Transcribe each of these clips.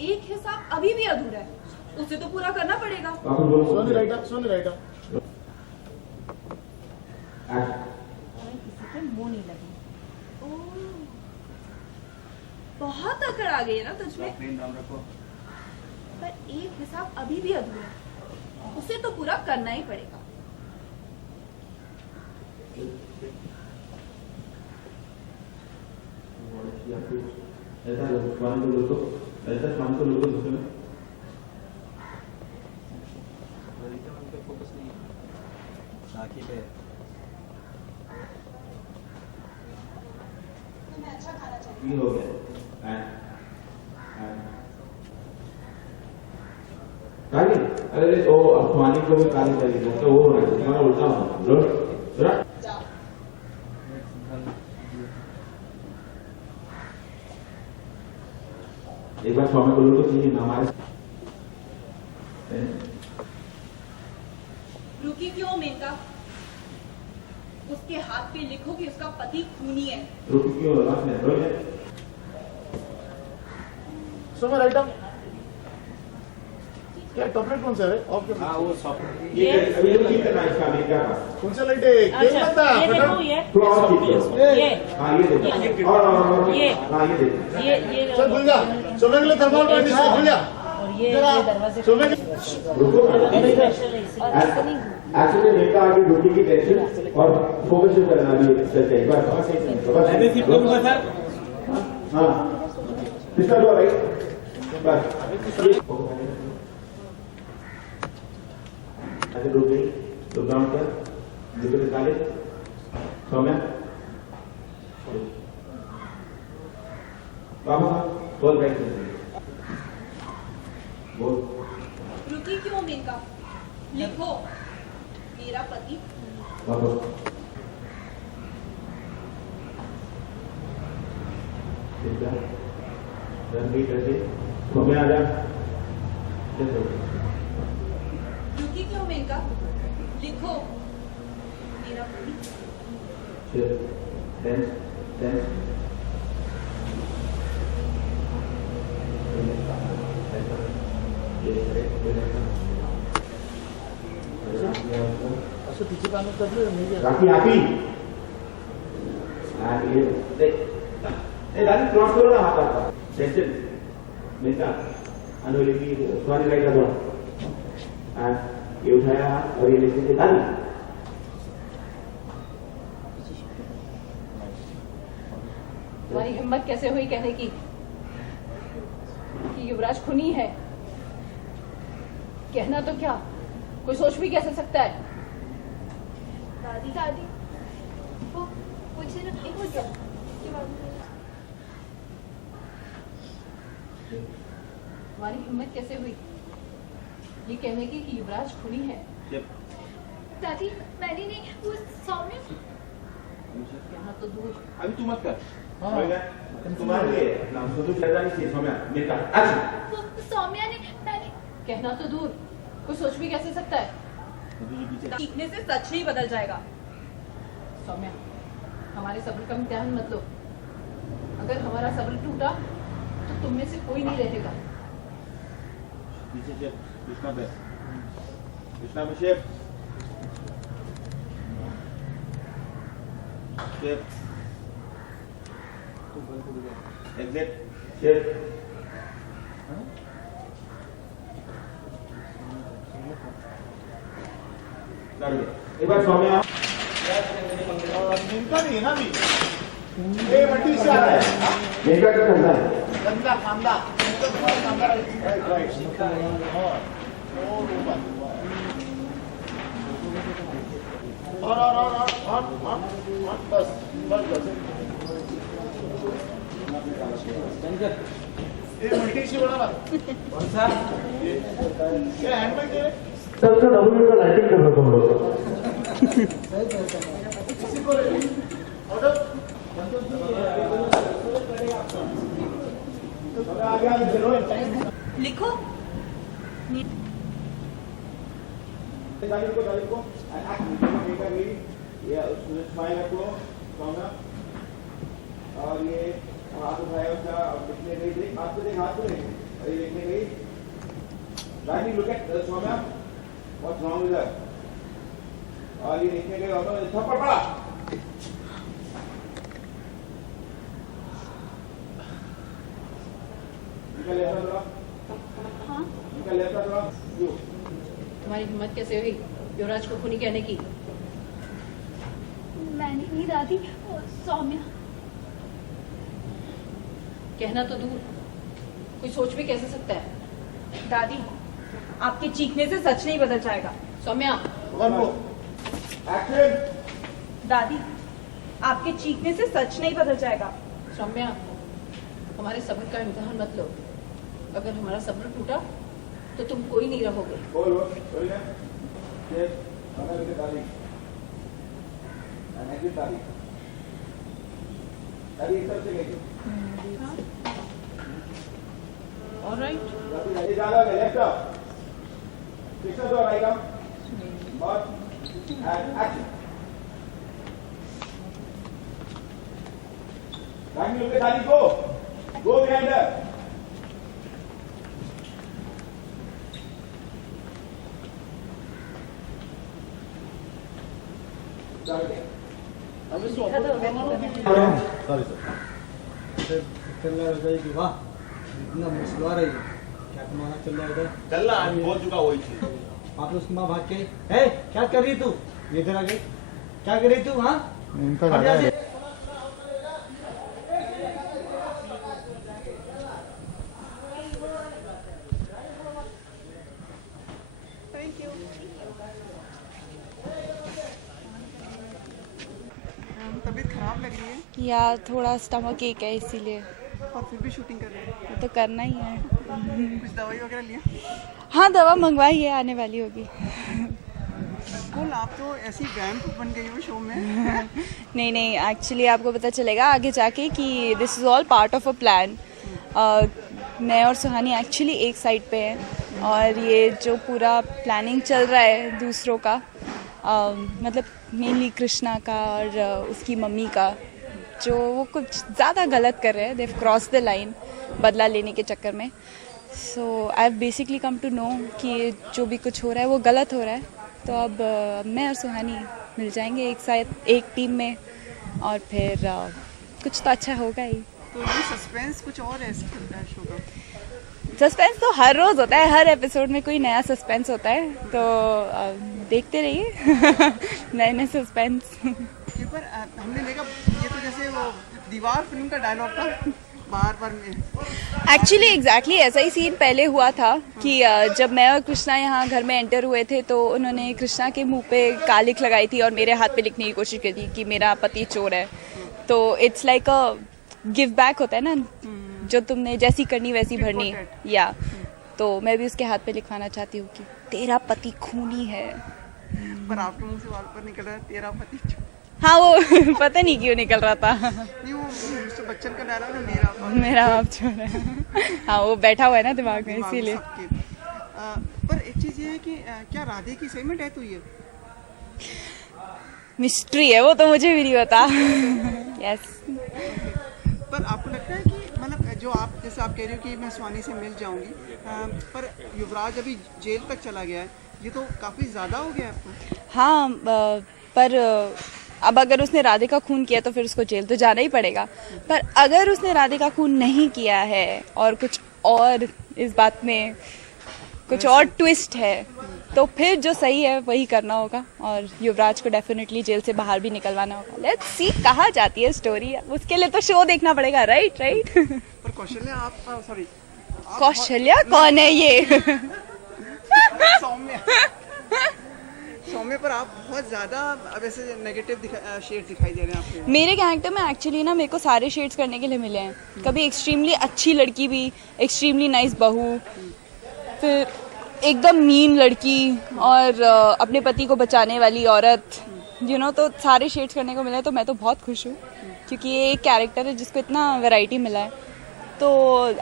एक हिसाब अभी भी अधूरा है, उसे तो पूरा करना पड़ेगा। सोनी राइट किसी के मुंह नहीं लगी। बहुत अकड़ आ गई है ना तुझमें। पर एक हिसाब अभी भी अधूरा है, उसे तो पूरा करना ही पड़ेगा। ऐसा मान को लोगों ऐसा मान को लोगों दूसरे फोकस नहीं है साकी पे। ये हो गया काली अरे ओ अपमानित को भी काली करेगी तो वो होना चाहिए तुम्हारा उल्टा होना रो एक बार स्वामी को लोग चाहिए ना हमारे रुकी क्यों मेनका? उसके हाथ पे लिखो कि उसका पति खूनी है। रुकी क्यों लास्ट में रोज सोनी राइट क्या टॉपलेट कौन सा है ऑफ कर? हाँ वो सॉफ्ट ये अभी ये ठीक करना है इसका अमेरिका का कौन सा लाइट है? क्या बता ये देखो ये ये हाँ ये देखो और ये हाँ ये देखो ये चल भूल जा सोने के लिए थर्मल पॉइंट से भूल जा और ये दरवाजे सोने के रुको प्रेशर है इससे एक्चुअली मेरे आगे रुकी की टेंशन और फोकस करना भी चलते हैं बस मैंने सिर्फ करूँगा सर। हाँ किसका दो राइट बस ऐसे रुक गई तो ग्राउंड पर निकल निकाले सौम्या बाबू बोल राइट बोल रुकी क्यों मेनका? लिखो मेरा पति। बाबू रणबीर कैसे सौम्या आ जा रुकी क्यों मेनका? लिखो मेरा पति। असं तिची कामं करले नाही राखी हापी ये देख ए दादी क्रॉस करो ना हाथ आपका सेंटर मेरा अनुली की स्वामी राइट का ये उठाया और ये लेके दादी तुम्हारी हिम्मत कैसे हुई कहने की कि युवराज खूनी है? कहना तो क्या, कोई सोच भी कैसे सकता है? दादी वो मुझे ना एक मिनट तुम्हारी हिम्मत कैसे हुई ये कहने की कि युवराज खूनी है? दादी मैंने नहीं, वो सौम्या। कहना तो दूर, अभी तू मत कर तुम्हारे लिए नाम तो ज्यादा नहीं चाहिए सौम्या मेरा अच्छा वो सौम्या ने मैंने कहना तो दूर, कोई सोच भी कैसे सकता है? सीखने से सच नहीं बदल जाएगा। सौम्या, हमारे सब्र का इम्तिहान मत लो। अगर हमारा सब्र टूटा तो तुम में से कोई नहीं रहेगा। कृष्णा पे शेप एग्जिट शेप एक बार सौम्या निमका नहीं है ना अभी ये मट्टी से आ रहा है मेरा क्या करना है गंदा कांदा कांदा राइट और बस ये मल्टी से बड़ा ना कौन सा ये हैंडमेड है सबसे डब्ल्यू का लाइटिंग कर रहे तुम लोग किसी को ऑर्डर लिखो दादी को ये उसने स्माइल रखो सौम्या और ये हाथ उठाया उसका दिखने गई देख हाथ को देख अरे देखने गई Rani look at Saumya what's wrong with her और ये देखने गई और थप्पड़ पड़ा निकल ऐसा थोड़ा हाँ निकल ऐसा थोड़ा यू तुम्हारी हिम्मत कैसे हुई युवराज को खूनी कहने की? मैंने नहीं दादी, सौम्या। कहना तो दूर, कोई सोच भी कैसे सकता है? दादी, आपके चीखने से सच नहीं बदल जाएगा। सौम्या, वन मोर एक्शन दादी, आपके चीखने से सच नहीं बदल जाएगा। सौम्या, हमारे सब्र का इम्तिहान मत लो। अगर हमारा सब्र टूटा तो तुम कोई नहीं रहोगे। बोल बोल ना ये हमारे के दादी मैं की दादी दादी इस तरफ से गई ऑलराइट, दादी ज्यादा गए लेफ्ट पिक्चर दो right arm both and action Rani लोग के दादी go behind her sorry sir चल रहा है कि वाह इतना मुश्किल आ रही है क्या तुम्हारा चल रहा है इधर? चल रहा है हो चुका वही चीज आप उसकी माँ भाग के है क्या कर रही तू? ये इधर आ गई क्या कर रही तू? हाँ इनका हट जा गाना है। से। तबीयत खराब लग रही है या थोड़ा स्टमक एक है इसीलिए। और फिर भी शूटिंग कर रहे हैं। वो तो करना ही है। कुछ दवाई वगैरह लिया? हाँ दवा मंगवाई है, आने वाली होगी। बिल्कुल, आप तो ऐसी वैम्प बन गई हो शो में। नहीं नहीं, एक्चुअली आपको पता चलेगा आगे जाके कि this is all part of a plan. मैं और सुहानी एक्चुअली एक साइड पे हैं और ये जो पूरा प्लानिंग चल रहा है दूसरों का, मतलब मेनली कृष्णा का और उसकी मम्मी का, जो वो कुछ ज़्यादा गलत कर रहे हैं। देव क्रॉस द लाइन बदला लेने के चक्कर में। So I have basically come to know कि जो भी कुछ हो रहा है वो गलत हो रहा है। तो अब मैं और सुहानी मिल जाएंगे एक साथ एक टीम में और फिर कुछ तो अच्छा होगा ही। तो ये सस्पेंस कुछ और है शो का। सस्पेंस तो हर रोज़ होता है, हर एपिसोड में कोई नया सस्पेंस होता है, तो देखते रहिए नए नए सस्पेंस। ये पर हमने देखा ये तो जैसे वो दीवार फिल्म का डायलॉग था बार बार में। एक्चुअली एग्जैक्टली ऐसा ही सीन पहले हुआ था कि जब मैं और कृष्णा यहाँ घर में एंटर हुए थे तो उन्होंने कृष्णा के मुंह पे कालिख लगाई थी और मेरे हाथ पे लिखने की कोशिश की थी कि मेरा पति चोर है। तो it's like a give back होता है ना, जो तुमने जैसी करनी वैसी भरनी। या तो मैं भी उसके हाथ पे लिखवाना चाहती हूँ कि तेरा पति खूनी है। पर आपके मुंह से बार बार निकल रहा है तेरा पति चोर। हाँ वो पता नहीं क्यों निकल रहा था। नहीं वो मिस्टर बच्चन का डायलॉग है मेरा पति मेरा बाप चोर है। हाँ वो बैठा हुआ है ना दिमाग में, दिमाग में इसीलिए। सबके। पर एक चीज ये है कि क्या राधे की सही में डेथ हुई है? मिस्ट्री है वो, तो मुझे भी नहीं पता। यस। पर आपको लगता है कि मतलब जो आप जैसे आप कह रहे हो कि मैं सुहानी से मिल जाऊंगी, पर युवराज अभी जेल तक चला गया है, ये तो काफी ज्यादा हो गया आपको। हाँ पर अब अगर उसने राधे का खून किया तो फिर उसको जेल तो जाना ही पड़ेगा। पर अगर उसने राधे का खून नहीं किया है और कुछ और इस बात में कुछ और ट्विस्ट है तो फिर जो सही है वही करना होगा और युवराज को डेफिनेटली जेल से बाहर भी निकलवाना होगा। लेट्स सी कहाँ जाती है स्टोरी, उसके लिए तो शो देखना पड़ेगा। Right right. पर कौशल्या आप सॉरी कौशल्या कौन है ये? सौम्या सौम्या पर आप बहुत ज्यादा अब ऐसे नेगेटिव शेड दिखाई दे रहे हैं आपके। मेरे कैरेक्टर में एक्चुअली ना मेरे को सारे शेड्स करने के लिए मिले हैं। कभी एक्सट्रीमली अच्छी लड़की भी, एक्सट्रीमली नाइस बहू, फिर एकदम मीन लड़की और अपने पति को बचाने वाली औरत, यू नो। तो सारे शेड्स करने को मिला है तो मैं तो बहुत खुश हूँ क्योंकि ये एक कैरेक्टर है जिसको इतना वैरायटी मिला है। तो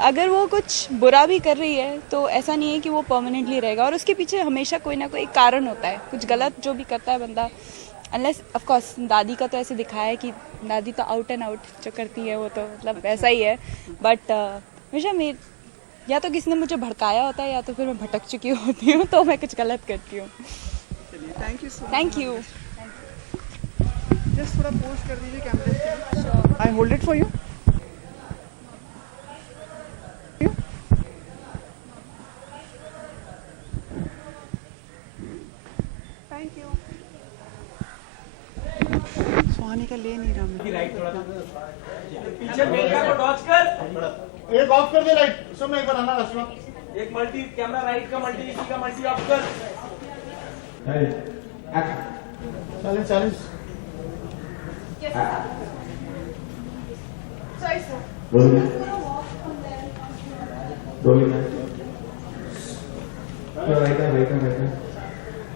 अगर वो कुछ बुरा भी कर रही है तो ऐसा नहीं है कि वो परमानेंटली रहेगा और उसके पीछे हमेशा कोई ना कोई कारण होता है। कुछ गलत जो भी करता है बंदा, अनलेस ऑफ कोर्स दादी का तो ऐसे दिखाया है कि दादी तो आउट एंड आउट जो करती है वो तो मतलब ऐसा ही है। बट हमेशा या तो किसी ने मुझे भड़काया होता है या तो फिर मैं भटक चुकी होती हूँ, तो मैं कुछ गलत करती हूँ। चलिए, thank you so much. Thank you. Just थोड़ा पोस्ट कर दीजिए कैमरे। I hold it for you. Thank you. Suhani का ले नहीं रहा मैं। पीछे मेरा को टॉच कर, एक ऑफ कर दे लाइट। सब एक बार आना रश्मा, एक मल्टी कैमरा राइट का मल्टी, इसी का मल्टी ऑफ कर। Silence silence. Rolling. Rolling.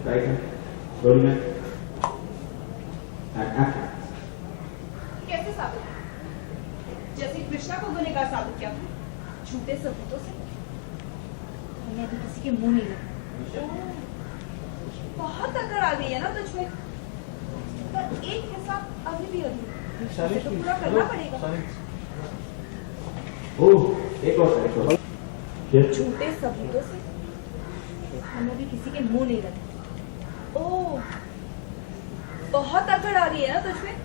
Right hand. Rolling. And action. कैसे साबित? जैसे कृष्णा को गुनहगार साबित किया झूठे सबूतों से। मैंने अभी किसी के मुंह नहीं लगा। बहुत अकड़ आ गई है ना तुझमें। पर एक हिसाब अभी भी अधूरा है। उसे तो पूरा करना पड़ेगा। एक और। झूठे सबूतों से हमें भी किसी के मुंह नहीं लगे। ओह, बहुत अकड़ आ गई है ना तुझमें।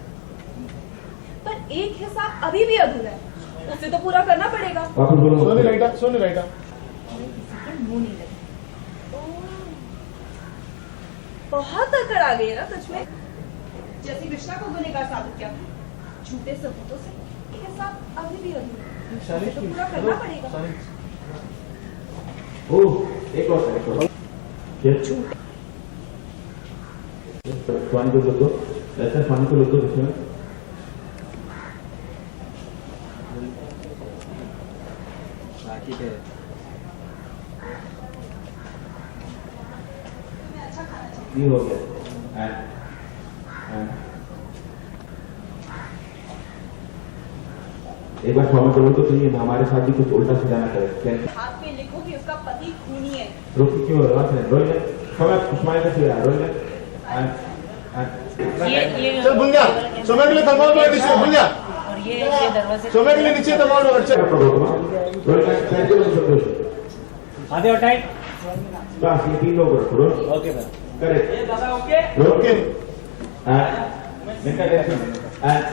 पर एक हिसाब अभी भी अधूरा है। उसे तो पूरा करना पड़ेगा। सोनी राइटा, सोनी राइटा। हमें किसी के मुंह नहीं लगे। ओह, बहुत अकड़ आ गई है ना तुझमें। जैसे कृष्णा को गुनहगार साबित किया झूठे सबूतों से। एक हिसाब अभी भी अधूरा है। उसे तो पूरा करना पड़ेगा। एक और। झूठे One को लोगो, ऐसा one को लोगो इसमें। ये हो गया। एक बार फॉर्म करो तो ये हमारे साथ भी कुछ उल्टा सीधा ना करे। हाथ पे लिखो कि उसका पति खूनी है। रोकी क्यों हो रहा है? रोल ले। समय उस्मान का सिरा रोल ले। चल भूल गया। समय के लिए तमाल में नीचे भूल गया। और ये दरवाजे। समय के लिए नीचे तमाल में अच्छा। रोल ले। आधे और टाइट। बस ये 3 लोग रखो। Okay sir. करेक्ट। ये दादा okay. Okay. Mental action and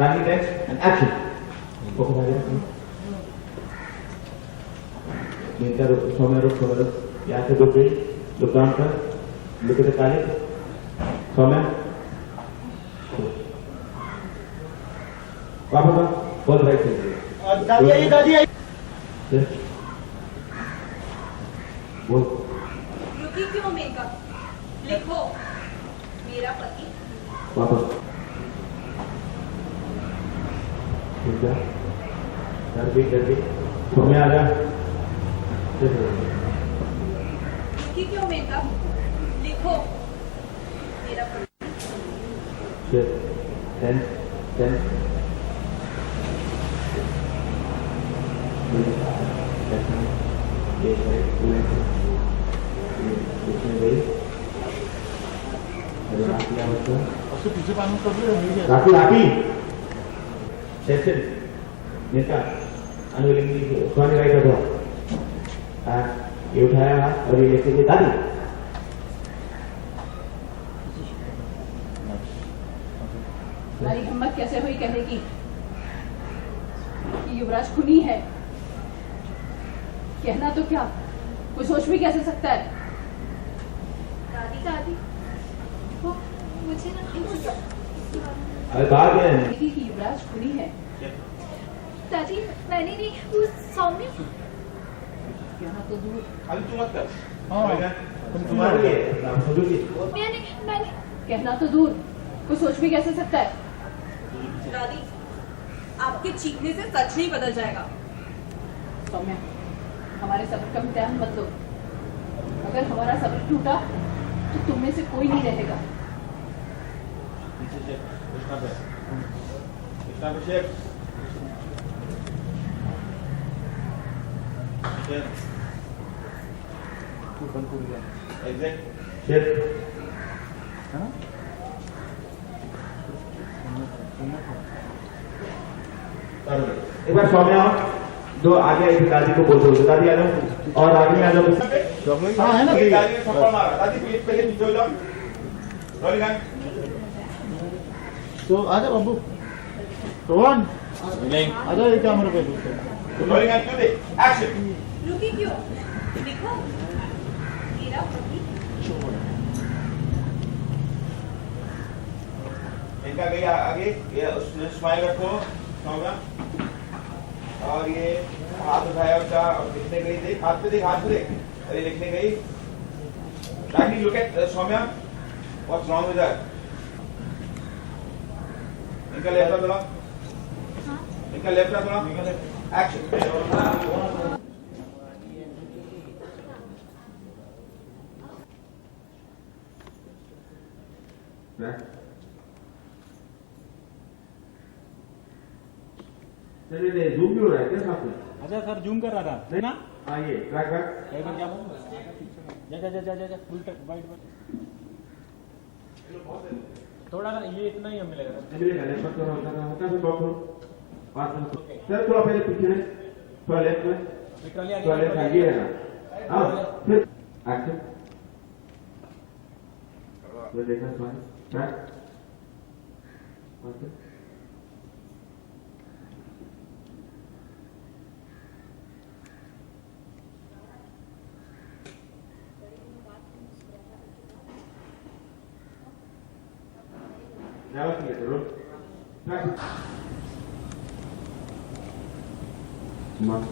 running next and action. Focus आ गया। मेंटल सोमे यहाँ से 2 पेज लुक डाउन कर, लुक एट द टारगेट। सोमे वापस आ, बहुत राइट साइड। दादी आई, दादी आई। बोल। रुकी क्यों मेघा? लिखो मेरा पति। वापस। ठीक है। डर भी सोमे आ जा। रुकी क्यों मेघा? लिखो मेरा पति। Then. उसके पीछे पानी कर दो। रापी सेशन नेता अनुलिंगी स्वामी राइट था। ये उठाया और ये लेके गए दादी। हमारी हिम्मत कैसे हुई कहने की कि युवराज खूनी है? कहना तो क्या, कोई सोच भी कैसे सकता है? दादी वो मुझे ना अरे बात है कि युवराज खूनी है। दादी मैंने नहीं, वो सौम्य। कहना तो दूर, अभी तू मत कर। हाँ तुम्हारी है नाम समझोगी। मैंने कहना तो दूर, कोई सोच भी कैसे सकता है? दादी आपके चीखने से सच नहीं बदल जाएगा। सौम्या, हमारे सब्र का इम्तिहान मत लो। अगर हमारा सब्र टूटा तो तुम में से कोई नहीं रहेगा। एक बार सौम्या दो आगे एक दादी को बोल दो, दादी आ जाओ और आगे आ जाओ। हाँ है ना दादी ने थप्पड़ मारा, दादी प्लीज पहले पीछे हो जाओ। रोलिंग एंड तो आजा बाबू रोहन आजा ये कैमरे पे दूसरे रोलिंग एंड क्यों दे एक्शन। रुकी क्यों? देखो मेरा पति इनका गई आगे, ये उसने स्माइल रखो सौम्या, और ये हाथ उठाया उसका और लिखने गई, देख हाथ पे देख, हाथ पे देख, अरे लिखने गई। Kindly look at Saumya, what's wrong with her? इनका लेफ्ट हाथ थोड़ा, इनका लेफ्ट हाथ थोड़ा, एक्शन। नहीं जूम क्यों हो रहा है, क्या साथ में? अच्छा सर जूम कर रहा था नहीं ना, हाँ ये ट्रैक बैक, एक बार क्या बोल जा फुल वाइट थोड़ा सा ये इतना ही हमें लग रहा है मिलेगा लेफ्ट पर थोड़ा हल्का हल्का से ड्रॉप करो, पास में सर थोड़ा पहले पीछे में, थोड़ा लेफ्ट में, थोड़ा लेफ्ट आगे रहना, हाँ फिर एक्शन। ये देखना smile back, okay now looking at the room. Come on.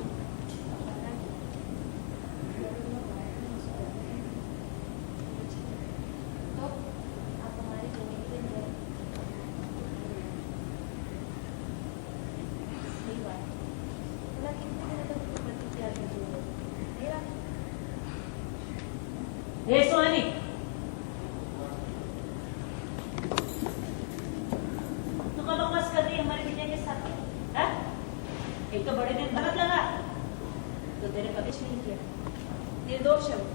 हे सोनी तू कब बकवास कर रही है हमारे बेटे के साथ? है? एक तो बड़े दिन गलत लगा तो तेरे कभी कुछ नहीं किया, निर्दोष है वो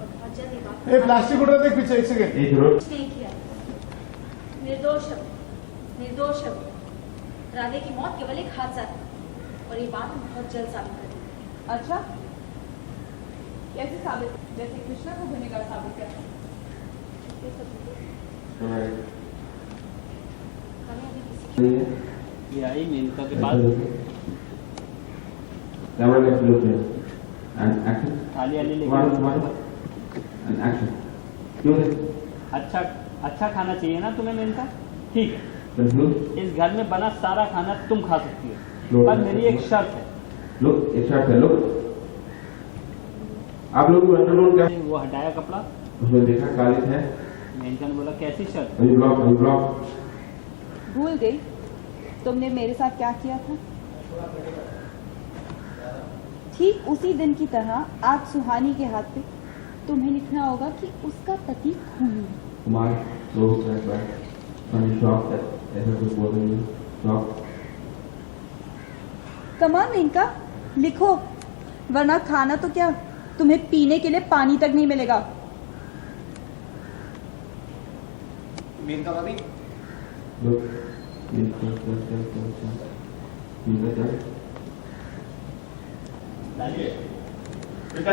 और बहुत जल्दी बात ए प्लास्टिक उड़ रहा देख पीछे एक सेकंड एक रोड कुछ नहीं किया, निर्दोष है वो, निर्दोष है वो। राधे की मौत केवल एक हादसा था और ये बात हम बहुत जल्द साबित करेंगे। अच्छा कैसे साबित? जैसे कृष्णा को गुनहगार साबित करना। हमें अभी किसी ये आई मेनका के पास कैमरा लेफ्ट लुक है एंड एक्शन थाली वाली वन लेके वन एंड एक्शन। क्यों है अच्छा खाना चाहिए ना तुम्हें मेनका, ठीक है कंफ्यूज इस घर में बना सारा खाना तुम खा सकती हो, पर मेरी एक शर्त है। लुक एक शॉट है, लुक आप लोग को अंडरग्राउंड क्या वो हटाया कपड़ा, उसमें देखा कालिज है, मेनका ने बोला कैसी शर्त? अभी ब्लॉक भूल गई तुमने मेरे साथ क्या किया था? ठीक उसी दिन की तरह आज सुहानी के हाथ पे तुम्हें लिखना होगा कि उसका पति खूनी है। कुमार रोज ट्रैक बैक फनी शॉप ऐसा कुछ बोल रही है शॉप। कमान इनका लिखो, वरना खाना तो क्या तुम्हें पीने के लिए पानी तक नहीं मिलेगा। मेनका भाभी लुक इनका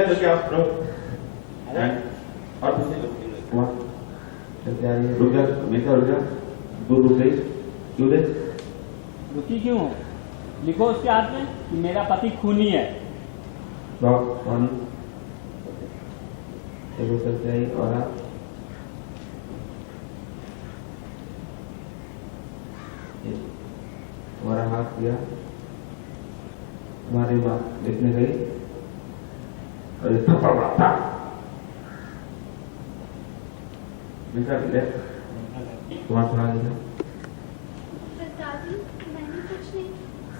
चल के आप रो और चलते आ रही है, रुक जा मेनका रुक जा, दूर रुक गई क्यों दे? रुकी क्यों हो? लिखो उसके हाथ में कि मेरा पति खूनी है। ब्लॉक वन देखो चलते आई और आप हमारा हाथ दिया हमारी बात देखने गई और ये थप्पड़ मारा था इनका लेफ्ट तुम्हारा थोड़ा दिया दादी मैंने कुछ नहीं,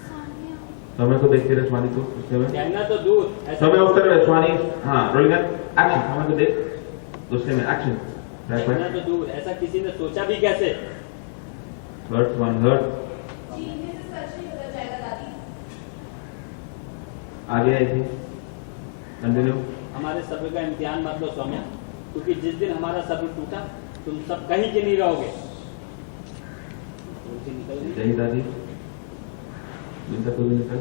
सानिया समय को देखते रहे स्वानी को उसके में कहना तो दूर समय उत्तर है स्वानी, हाँ रोलिंग एक्शन, समय को देख दूसरे में एक्शन कहना तो दूर, ऐसा किसी ने सोचा भी कैसे? हर्ट वन हर्ट जीने से सच नहीं पता जाएगा दादी। आगे आई थी कंटिन्यू। हमारे सब्र का इम्तिहान मत लो सौम्या, क्योंकि जिस दिन हमारा सब्र टूटा तुम सब कहीं के नहीं रहोगे। यही दादी इनका तो भी निकल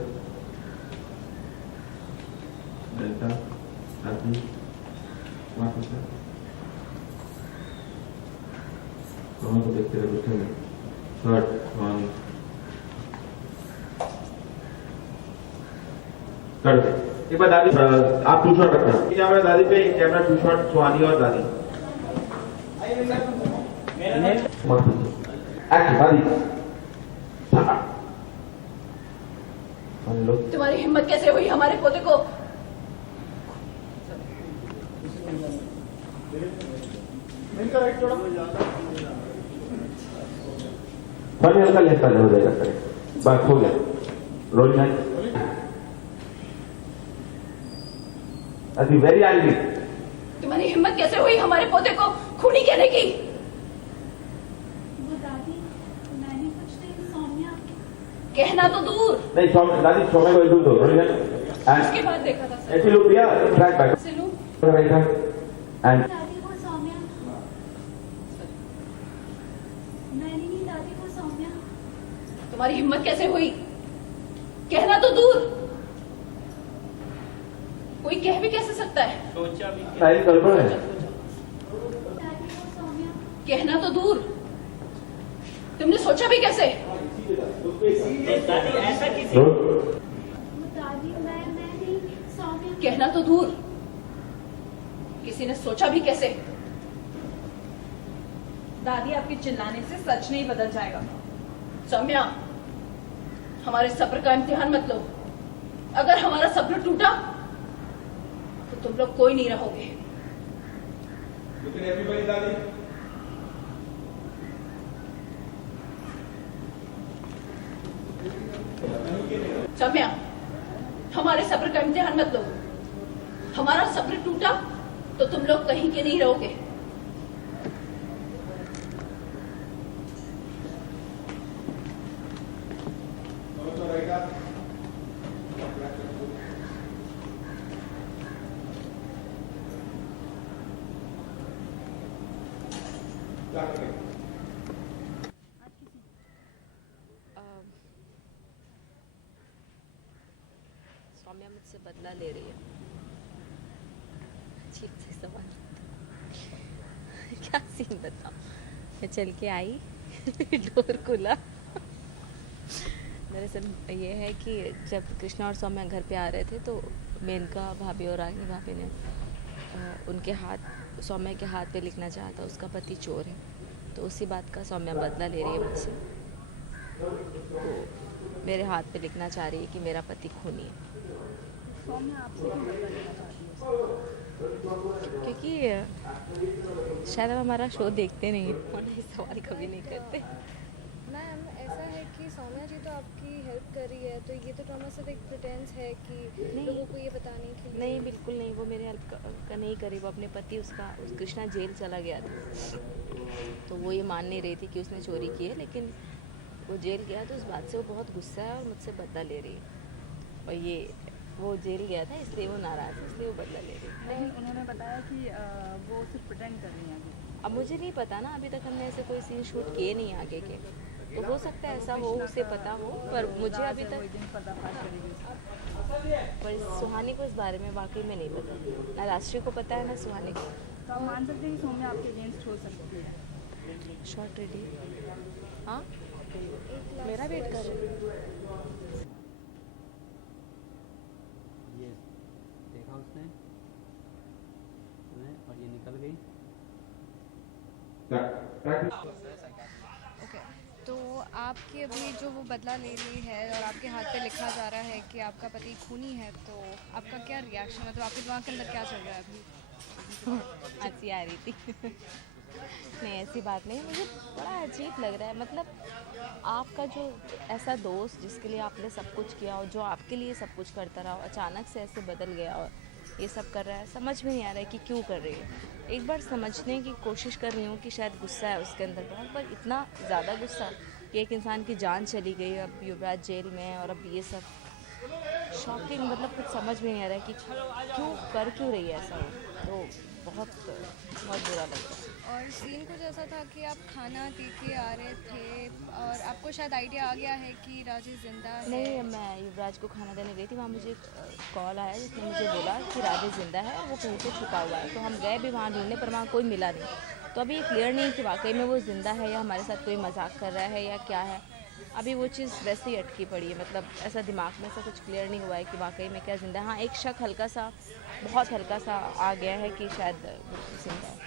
दोनों को देखते रहे बैठे शॉट वन कर दे एक बार दादी आप 2 शॉट रखना कैमरा दादी पे कैमरा 2 शॉट सुहानी और दादी एक्शन दादी हेलो तुम्हारी हिम्मत कैसे हुई हमारे पोते को बड़ी हल्का लेता हो जाएगा सर बात हो गया रोल जाए अभी वेरी एंग्री तुम्हारी हिम्मत कैसे हुई हमारे पोते को खूनी कहने की वो दादी मैंने कुछ नहीं सौम्या कहना तो दूर नहीं दादी सोमे को इधर दो रोल जाए उसके बाद देखा था सर ऐसे लोग प्रिया ट्रैक बैक सिलू राइट हैंड एंड दादी को सौम्या मैंने नहीं दादी को सौम्या तुम्हारी हिम्मत कैसे हुई कहना तो दूर कोई कह भी कैसे सकता है सारी गड़बड़ है दादी को सौम्या कहना तो दूर तुमने सोचा भी कैसे वो दादी मैं नहीं सौम्या कहना तो दूर किसी ने सोचा भी कैसे दादी आपके चिल्लाने से सच नहीं बदल जाएगा सौम्या हमारे सब्र का इम्तिहान मत लो अगर हमारा सब्र टूटा तो तुम लोग कोई नहीं रहोगे लेकिन एवरीबॉडी दादी सौम्या हमारे सब्र का इम्तिहान मत लो हमारा सब्र टूटा तो तुम लोग कहीं के नहीं रहोगे सौम्या मुझसे बदला ले रही है अजीब से सवाल क्या सीन बताऊं मैं चल के आई डोर खुला दरअसल ये है कि जब कृष्णा और सौम्या घर पे आ रहे थे तो मेनका भाभी और रागिनी भाभी ने उनके हाथ सौम्या के हाथ पे लिखना चाहा था उसका पति चोर है तो उसी बात का सौम्या बदला ले रही है मुझसे तो मेरे हाथ पे लिखना चाह रही है कि मेरा पति खूनी है क्योंकि शायद अब हमारा शो देखते नहीं और ये सवाल कभी नहीं करते मैम ऐसा है कि सौम्या जी तो आपकी हेल्प कर रही है तो ये तो ड्रामा सिर्फ एक प्रिटेंस है कि लोगों को ये बताने के लिए नहीं बिल्कुल नहीं वो मेरे हेल्प का नहीं करी वो अपने पति उसका कृष्णा जेल चला गया था तो वो ये मान नहीं रही थी कि उसने चोरी की है लेकिन वो जेल गया तो उस बात से वो बहुत गुस्सा है और मुझसे बदला ले रही है और ये वो जेल गया था इसलिए वो नाराज़ है इसलिए वो बदला ले रही है लेकिन उन्होंने बताया कि वो सिर्फ प्रिटेंड कर रही हैं अब मुझे नहीं पता ना अभी तक हमने ऐसे कोई सीन शूट किए नहीं आगे के तो हो सकता है ऐसा हो उसे पता हो पर मुझे अभी तक पर सुहानी को इस बारे में वाकई में नहीं पता ना राष्ट्रीय को पता है ना सुहानी को तो आप मान सकते हैं कि सौम्या आपके अगेंस्ट हो सकती है शॉर्ट रेडी हाँ मेरा वेट कर रहे ये देखा उसने और ये निकल गई ओके तो आपकी अभी जो वो बदला ले रही है और आपके हाथ पे लिखा जा रहा है कि आपका पति खूनी है तो आपका क्या रिएक्शन है तो आपके दिमाग के अंदर क्या चल रहा है अभी हंसी आ रही थी नहीं ऐसी बात नहीं मुझे बड़ा अजीब लग रहा है मतलब आपका जो ऐसा दोस्त जिसके लिए आपने सब कुछ किया और जो आपके लिए सब कुछ करता रहा अचानक से ऐसे बदल गया और ये सब कर रहा है समझ में नहीं आ रहा है कि क्यों कर रही है एक बार समझने की कोशिश कर रही हूँ कि शायद गुस्सा है उसके अंदर बहुत पर इतना ज़्यादा गुस्सा कि एक इंसान की जान चली गई अब युवराज जेल में है और अब ये सब शॉकिंग मतलब कुछ समझ में नहीं आ रहा है कि क्यों रही है ऐसा तो बहुत बुरा लगता है और सीन कुछ ऐसा था कि आप खाना पी के आ रहे थे और आपको शायद आइडिया आ गया है कि राजेश जिंदा है नहीं मैं युवराज को खाना देने गई थी वहाँ मुझे कॉल आया जिसने मुझे बोला कि राजेश जिंदा है और वो कहीं से छुपा हुआ है तो हम गए भी वहाँ ढूंढने पर वहाँ कोई मिला नहीं तो तो अभी ये क्लियर नहीं कि वाकई में वो ज़िंदा है या हमारे साथ कोई मजाक कर रहा है या क्या है। अभी वो चीज़ वैसे ही अटकी पड़ी है, मतलब ऐसा दिमाग में से कुछ क्लियर नहीं हुआ है कि वाकई में क्या ज़िंदा है। हाँ, एक शक हल्का सा, बहुत हल्का सा आ गया है कि शायद वो जिंदा है।